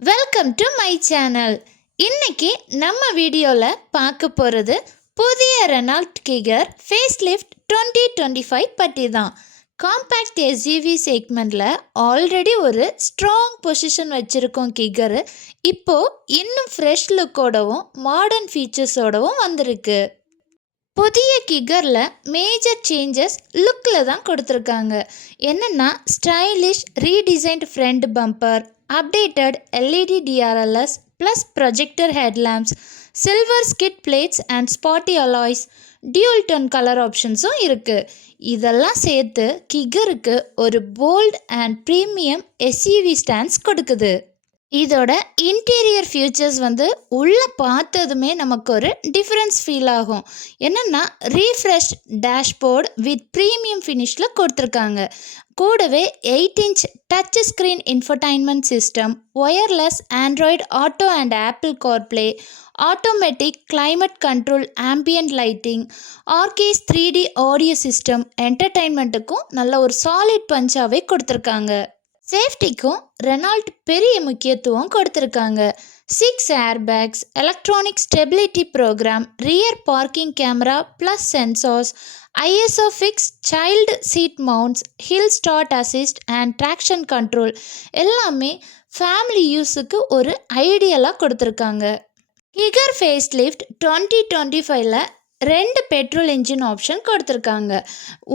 Welcome to my channel இன்னைக்கு நம்ம வீடியோவில் பார்க்க போகிறது புதிய Renault Kiger face lift twenty twenty five பற்றி தான் காம்பேக்ட் எஸ்யூவி செக்மெண்ட்டில் ஆல்ரெடி ஒரு ஸ்ட்ராங் பொசிஷன் வச்சுருக்கோம் கிகரு இப்போது இன்னும் ஃப்ரெஷ் லுக்கோடவும் மாடர்ன் ஃபீச்சர்ஸோடவும் வந்திருக்கு. புதிய கிகரில் மேஜர் சேஞ்சஸ் லுக்கில் தான் கொடுத்துருக்காங்க. என்னென்னா stylish redesigned front bumper updated LED DRLs plus projector headlamps silver skid plates and sporty alloys dual tone colour ஆப்ஷன்ஸும் இருக்குது இதெல்லாம் சேர்த்து கிகருக்கு ஒரு bold and premium SUV stance கொடுக்குது. இதோட இன்டீரியர் ஃபியூச்சர்ஸ் வந்து உள்ளே பார்த்ததுமே நமக்கு ஒரு டிஃப்ரென்ஸ் ஃபீல் ஆகும். என்னென்னா ரீஃப்ரெஷ் டேஷ்போர்டு வித் ப்ரீமியம் ஃபினிஷில் கொடுத்துருக்காங்க. கூடவே eight inch touch screen infotainment system wireless Android Auto and Apple CarPlay automatic climate control ambient lighting Arkamys three D audio system என்டர்டைன்மெண்ட்டுக்கும் நல்ல ஒரு சாலிட் பஞ்சாகவே கொடுத்துருக்காங்க. சேஃப்டிக்கும் ரெனால்ட் பெரிய முக்கியத்துவம் கொடுத்துருக்காங்க. Six airbags electronic stability program rear parking camera plus sensors ISO fix child seat mounts hill start assist and traction control எல்லாமே family யூஸுக்கு ஒரு ஐடியலாக கொடுத்துருக்காங்க. Kiger face lift twenty twenty ஃபைவ்ல ரெண்டு பெட்ரோல் இன்ஜின் ஆப்ஷன் கொடுத்துருக்காங்க.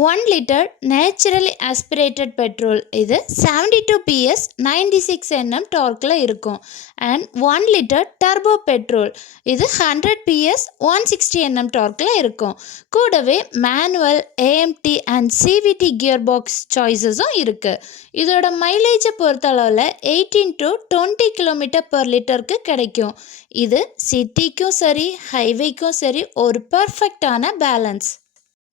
One litre naturally aspirated petrol இது seventy two PS ninety six NM டார்க்கில் இருக்கும். And one litre turbo petrol இது hundred PS one sixty NM டார்க்கில் இருக்கும். கூடவே manual AMT and CVT gear box சாய்ஸஸும் இருக்குது இதோட மைலேஜை பொறுத்தளவில் eighteen to twenty kilometre per லிட்டருக்கு கிடைக்கும். இது சிட்டிக்கும் சரி ஹைவேக்கும் சரி ஒரு பர்ஃபெக்டான பேலன்ஸ்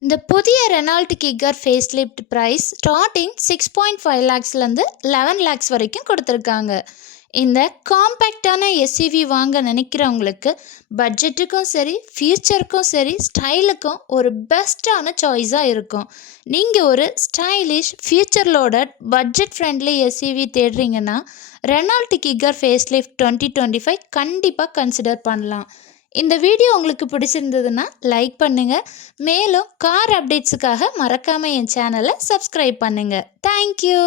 இந்த புதிய Renault Kiger face lift price starting six point five லேக்ஸ்லேருந்து eleven lakhs வரைக்கும் கொடுத்துருக்காங்க. இந்த காம்பேக்டான எஸ்யூவி வாங்க நினைக்கிறவங்களுக்கு பட்ஜெட்டுக்கும் சரி ஃபியூச்சருக்கும் சரி ஸ்டைலுக்கும் ஒரு பெஸ்ட்டான சாய்ஸாக இருக்கும். நீங்கள் ஒரு ஸ்டைலிஷ் ஃபியூச்சர்லோட budget friendly SUV தேடுறீங்கன்னா Renault Kiger face lift twenty twenty five கண்டிப்பாக கன்சிடர் பண்ணலாம். இந்த வீடியோ உங்களுக்கு பிடிச்சிருந்ததுன்னா லைக் பண்ணுங்கள் மேலும் கார் அப்டேட்ஸுக்காக மறக்காமல் என் சேனலை சப்ஸ்கிரைப் பண்ணுங்கள் தேங்க்யூ